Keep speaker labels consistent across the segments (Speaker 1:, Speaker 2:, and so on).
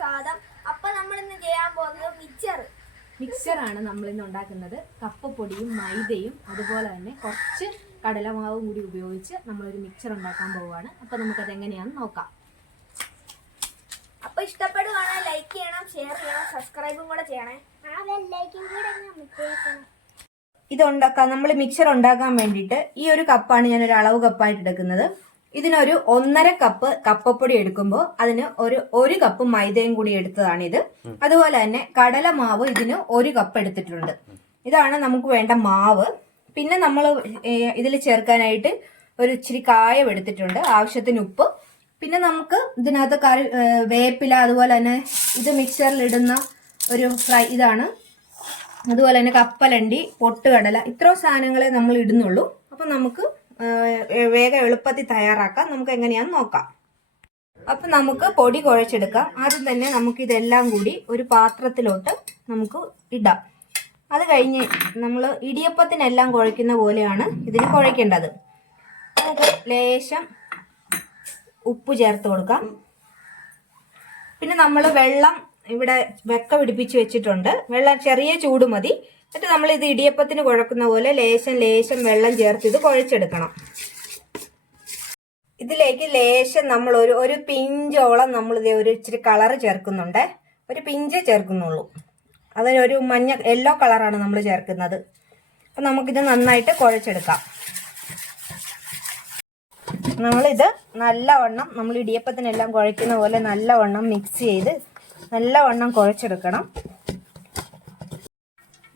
Speaker 1: സ്വാഗതം അപ്പൊ നമ്മൾ ഇന്ന് ചെയ്യാൻ പോകുന്നത് മിക്സർ
Speaker 2: ആണ് നമ്മൾ ഇന്ന് ഉണ്ടാക്കുന്നത് കപ്പപ്പൊടിയും മൈദയും അതുപോലെ തന്നെ കുറച്ച് കടലമാവും കൂടി ഉപയോഗിച്ച് നമ്മളൊരു മിക്സർ ഉണ്ടാക്കാൻ പോവുകയാണ്. അപ്പൊ നമുക്കത് എങ്ങനെയാണെന്ന് നോക്കാം.
Speaker 1: അപ്പൊ ഇഷ്ടപ്പെടുവാണെങ്കിൽ ലൈക്ക് ചെയ്യണം ഷെയർ ചെയ്യണം സബ്സ്ക്രൈബും കൂടെ ചെയ്യണേ. ആ ബെല്ലൈക്കും കൂടെ
Speaker 2: ഉണ്ടാക്കാം നമ്മൾ മിക്സർ ഉണ്ടാക്കാൻ വേണ്ടിയിട്ട് ഈ ഒരു കപ്പാണ് ഞാൻ ഒരു അളവ് കപ്പായിട്ട് എടുക്കുന്നത്. ഇതിനൊരു ഒന്നര കപ്പ് കപ്പപ്പൊടി എടുക്കുമ്പോൾ അതിന് ഒരു ഒരു കപ്പ് മൈദയും കൂടി എടുത്തതാണ് ഇത് അതുപോലെ തന്നെ കടലമാവ് ഇതിന് ഒരു കപ്പ് എടുത്തിട്ടുണ്ട്. ഇതാണ് നമുക്ക് വേണ്ട മാവ്. പിന്നെ നമ്മൾ ഇതിൽ ചേർക്കാനായിട്ട് ഒരു ഇച്ചിരി കായം എടുത്തിട്ടുണ്ട്. ആവശ്യത്തിന് ഉപ്പ്. പിന്നെ നമുക്ക് ഇതിനകത്ത് കറി വേപ്പില അതുപോലെ തന്നെ ഇത് മിക്സറിൽ ഇടുന്ന ഒരു ഫ്രൈ ഇതാണ്. അതുപോലെ തന്നെ കപ്പലണ്ടി പൊട്ടുകടല ഇത്രയും സാധനങ്ങളെ നമ്മൾ ഇടുന്നുള്ളൂ. അപ്പം നമുക്ക് വേഗം എളുപ്പത്തിൽ തയ്യാറാക്കാം. നമുക്ക് എങ്ങനെയാന്ന് നോക്കാം. അപ്പം നമുക്ക് പൊടി കുഴച്ചെടുക്കാം. ആദ്യം തന്നെ നമുക്ക് ഇതെല്ലാം കൂടി ഒരു പാത്രത്തിലോട്ട് നമുക്ക് ഇടാം. അത് കഴിഞ്ഞ് നമ്മൾ ഇടിയപ്പത്തിനെല്ലാം കുഴയ്ക്കുന്ന പോലെയാണ് ഇതിന് കുഴയ്ക്കേണ്ടത്. നമുക്ക് ലേശം ഉപ്പ് ചേർത്ത് കൊടുക്കാം. പിന്നെ നമ്മൾ വെള്ളം ഇവിടെ വെക്ക പിടിപ്പിച്ച് വെച്ചിട്ടുണ്ട്. വെള്ളം ചെറിയ ചൂട് മതി. എന്നിട്ട് നമ്മൾ ഇത് ഇടിയപ്പത്തിന് കുഴക്കുന്ന പോലെ ലേശം ലേശം വെള്ളം ചേർത്ത് ഇത് കുഴച്ചെടുക്കണം. ഇതിലേക്ക് ലേശം നമ്മൾ ഒരു ഒരു പിഞ്ചോളം നമ്മൾ ഇത് ഒരു ഇച്ചിരി കളർ ചേർക്കുന്നുണ്ട്. ഒരു പിഞ്ച് ചേർക്കുന്നുള്ളൂ. അതിനൊരു മഞ്ഞ യെല്ലോ കളറാണ് നമ്മൾ ചേർക്കുന്നത്. അപ്പം നമുക്കിത് നന്നായിട്ട് കുഴച്ചെടുക്കാം. നമ്മളിത് നല്ലവണ്ണം നമ്മൾ ഇടിയപ്പത്തിനെല്ലാം കുഴയ്ക്കുന്ന പോലെ നല്ലവണ്ണം മിക്സ് ചെയ്ത് നല്ലവണ്ണം കുഴച്ചെടുക്കണം.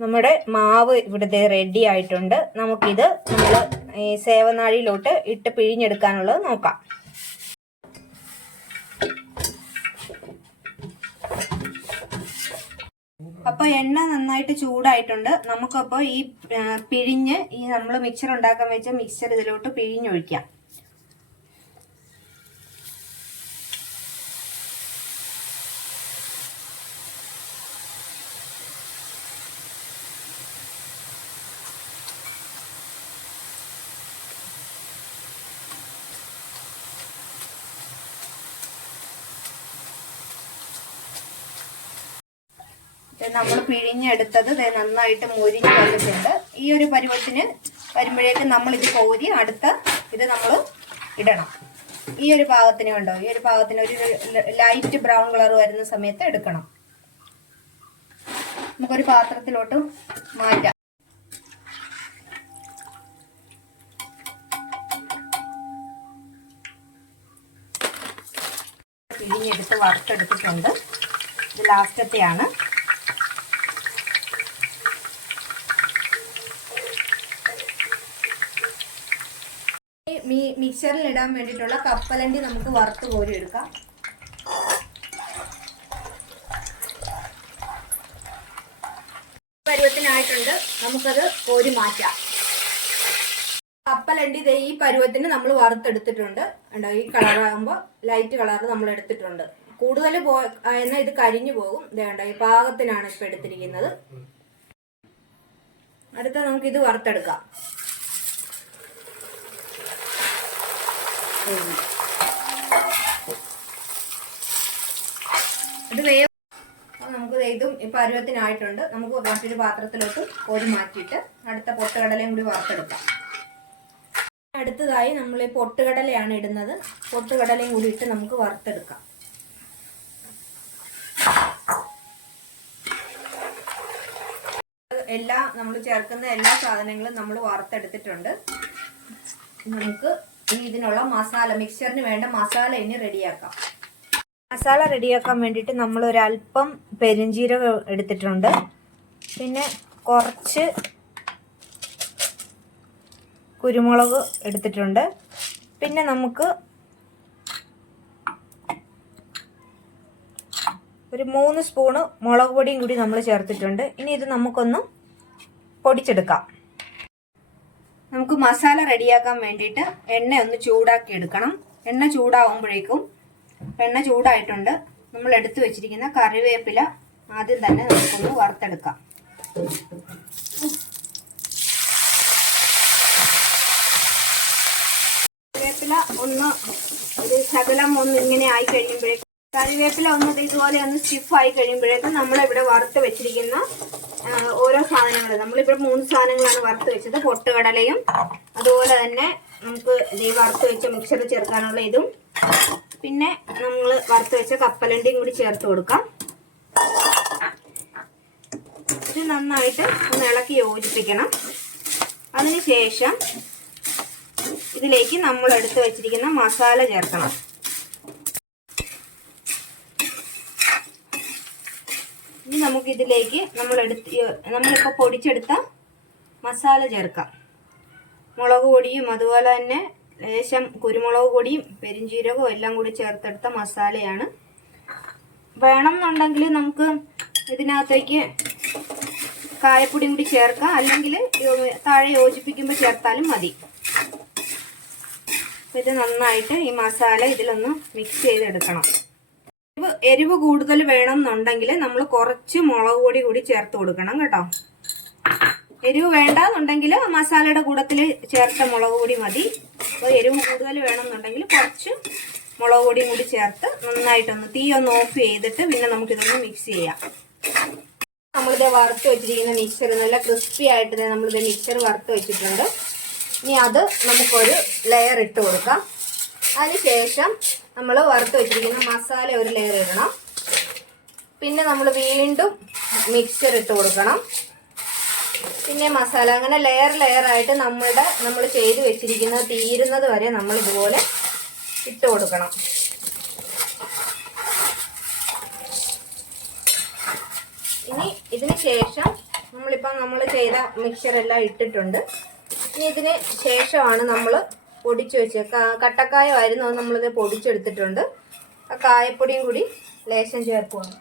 Speaker 2: നമ്മുടെ മാവ് ഇവിടുത്തെ റെഡി ആയിട്ടുണ്ട്. നമുക്കിത് നമ്മൾ ഈ സേവനാഴിയിലോട്ട് ഇട്ട് പിഴിഞ്ഞെടുക്കാനുള്ളത് നോക്കാം. അപ്പോൾ എണ്ണ നന്നായിട്ട് ചൂടായിട്ടുണ്ട്. നമുക്കപ്പോൾ ഈ പിഴിഞ്ഞ് ഈ നമ്മൾ മിക്സർ ഉണ്ടാക്കാൻ വെച്ച മിക്സർ ഇതിലോട്ട് പിഴിഞ്ഞൊഴിക്കാം. നമ്മൾ പിഴിഞ്ഞെടുത്തത് നന്നായിട്ട് മൊരിഞ്ഞ് വന്നിട്ടുണ്ട്. ഈ ഒരു പരുവത്തിന് വരുമ്പോഴേക്കും നമ്മൾ ഇത് കോരി അടുത്ത ഇത് നമ്മൾ ഇടണം. ഈ ഒരു പാകത്തിന് കണ്ടോ? ഈ ഒരു പാകത്തിന് ഒരു ലൈറ്റ് ബ്രൗൺ കളർ വരുന്ന സമയത്ത് എടുക്കണം. നമുക്കൊരു പാത്രത്തിലോട്ട് മാറ്റാം. പിഴിഞ്ഞെടുത്ത് വറുത്തെടുത്തിട്ടുണ്ട്. ഇത് ലാസ്റ്റത്തെയാണ് ഈ മി- മിക്സറിൽ ഇടാൻ വേണ്ടിയിട്ടുള്ള കപ്പലണ്ടി നമുക്ക് വറുത്ത് കോരി എടുക്കാം പരുവത്തിനായിട്ടുണ്ട്. നമുക്കത് കോരി മാറ്റാം. കപ്പലണ്ടി ഇതേ ഈ പരുവത്തിന് നമ്മൾ വറുത്തെടുത്തിട്ടുണ്ട്. ഉണ്ടോ ഈ കളറാകുമ്പോൾ ലൈറ്റ് കളർ നമ്മൾ എടുത്തിട്ടുണ്ട്. കൂടുതൽ പോ എന്നാൽ ഇത് കരിഞ്ഞു പോകും. ഇതേണ്ട ഈ പാകത്തിനാണ് ഇപ്പം എടുത്തിരിക്കുന്നത്. അടുത്ത നമുക്ക് ഇത് വറുത്തെടുക്കാം. ഇത് നമുക്ക് ഇതും ഇപ്പം അരുവത്തിനായിട്ടുണ്ട്. നമുക്ക് മറ്റൊരു പാത്രത്തിലോട്ട് കോരി മാറ്റിയിട്ട് അടുത്ത പൊട്ടുകടലയും കൂടി വറുത്തെടുക്കാം. അടുത്തതായി നമ്മൾ ഈ പൊട്ടുകടലയാണ് ഇടുന്നത്. പൊട്ടുകടലയും കൂടി ഇട്ട് നമുക്ക് വറുത്തെടുക്കാം. എല്ലാ നമ്മൾ ചേർക്കുന്ന എല്ലാ സാധനങ്ങളും നമ്മൾ വറുത്തെടുത്തിട്ടുണ്ട്. നമുക്ക് ഇനി ഇതിനുള്ള മസാല മിക്സറിന് വേണ്ട മസാല ഇനി റെഡിയാക്കാം മസാല റെഡിയാക്കാൻ വേണ്ടിയിട്ട് നമ്മൾ ഒരല്പം പെരുംജീരകം എടുത്തിട്ടുണ്ട്. പിന്നെ കുറച്ച് കുരുമുളക് എടുത്തിട്ടുണ്ട്. പിന്നെ നമുക്ക് ഒരു മൂന്ന് സ്പൂണ് മുളക് പൊടിയും കൂടി നമ്മൾ ചേർത്തിട്ടുണ്ട്. ഇനി ഇത് നമുക്കൊന്ന് പൊടിച്ചെടുക്കാം. നമുക്ക് മസാല റെഡിയാക്കാൻ വേണ്ടിയിട്ട് എണ്ണ ഒന്ന് ചൂടാക്കി എടുക്കണം. എണ്ണ ചൂടാവുമ്പോഴേക്കും എണ്ണ ചൂടായിട്ടുണ്ട്. നമ്മൾ എടുത്തു വെച്ചിരിക്കുന്ന കറിവേപ്പില ആദ്യം തന്നെ നമുക്കൊന്ന് വറുത്തെടുക്കാം. കറിവേപ്പില ഒന്ന് ഒരു ശകലം ഒന്ന് ഇങ്ങനെ ആയി കഴിയുമ്പോഴേക്കും കറിവേപ്പില ഒന്ന് ഇതുപോലെ ഒന്ന് സ്റ്റിഫ് ആയി കഴിയുമ്പോഴേക്കും നമ്മളിവിടെ വറുത്ത് വെച്ചിരിക്കുന്ന ഓരോ സാധനങ്ങൾ നമ്മളിവിടെ മൂന്ന് സാധനങ്ങളാണ് വറുത്ത് വെച്ചത്. പൊട്ടുകടലയും അതുപോലെ തന്നെ നമുക്ക് ഈ വറുത്ത് വെച്ച മിക്സർ ചേർക്കാനുള്ള ഇതും. പിന്നെ നമ്മൾ വറുത്ത് വെച്ച കപ്പലണ്ടിയും കൂടി ചേർത്ത് കൊടുക്കാം. ഇത് നന്നായിട്ട് ഒന്ന് ഇളക്കി യോജിപ്പിക്കണം. അതിനുശേഷം ഇതിലേക്ക് നമ്മൾ എടുത്ത് വെച്ചിരിക്കുന്ന മസാല ചേർക്കണം. നമുക്ക് ഇതിലേക്ക് നമ്മൾ എടുത്ത് നമ്മളിപ്പോൾ പൊടിച്ചെടുത്ത മസാല ചേർക്കാം. മുളക് പൊടിയും അതുപോലെ തന്നെ ലേശം കുരുമുളക് പൊടിയും പെരിഞ്ചീരകവും എല്ലാം കൂടി ചേർത്തെടുത്ത മസാലയാണ്. വേണം എന്നുണ്ടെങ്കിൽ നമുക്ക് ഇതിനകത്തേക്ക് കായപ്പൊടിയും കൂടി ചേർക്കാം. അല്ലെങ്കിൽ താഴെ യോജിപ്പിക്കുമ്പോൾ ചേർത്താലും മതി. ഇത് നന്നായിട്ട് ഈ മസാല ഇതിലൊന്ന് മിക്സ് ചെയ്തെടുക്കണം. എരിവ് കൂടുതൽ വേണം എന്നുണ്ടെങ്കിൽ നമ്മൾ കുറച്ച് മുളക് പൊടി കൂടി ചേർത്ത് കൊടുക്കണം കേട്ടോ. എരിവ് വേണ്ടാന്നുണ്ടെങ്കിൽ മസാലയുടെ കൂടത്തിൽ ചേർത്ത മുളക് പൊടി മതി. അപ്പോൾ എരിവ് കൂടുതൽ വേണമെന്നുണ്ടെങ്കിൽ കുറച്ച് മുളക് പൊടിയും കൂടി ചേർത്ത് നന്നായിട്ടൊന്ന് തീ ഒന്ന് ഓഫ് ചെയ്തിട്ട് പിന്നെ നമുക്കിതൊന്ന് മിക്സ് ചെയ്യാം. നമ്മളിത് വറുത്ത് വെച്ചിരിക്കുന്ന മിക്സർ നല്ല ക്രിസ്പി ആയിട്ട് നമ്മളിത് മിക്സർ വറുത്ത് വെച്ചിട്ടുണ്ട്. ഇനി അത് നമുക്കൊരു ലെയർ ഇട്ട് കൊടുക്കാം. അതിനുശേഷം നമ്മൾ വറുത്ത് വെച്ചിരിക്കുന്ന മസാല ഒരു ലെയർ ഇടണം. പിന്നെ നമ്മൾ വീണ്ടും മിക്സർ ഇട്ട് കൊടുക്കണം. പിന്നെ മസാല അങ്ങനെ ലെയർ ലെയർ ആയിട്ട് നമ്മളുടെ നമ്മൾ ചെയ്ത് വെച്ചിരിക്കുന്നത് തീരുന്നത് വരെ നമ്മൾ ഇതുപോലെ ഇട്ട് കൊടുക്കണം. ഇനി ഇതിന് ശേഷം നമ്മളിപ്പം നമ്മൾ ചെയ്ത മിക്സർ എല്ലാം ഇട്ടിട്ടുണ്ട്. ഇനി ഇതിന് ശേഷമാണ് നമ്മൾ പൊടിച്ചു വെച്ച്. കട്ടക്കായ കട്ടക്കായമായിരുന്നു അത് നമ്മളിത് പൊടിച്ചെടുത്തിട്ടുണ്ട്. ആ കായപ്പൊടിയും കൂടി ലേശം ചേർക്കുവാണ്.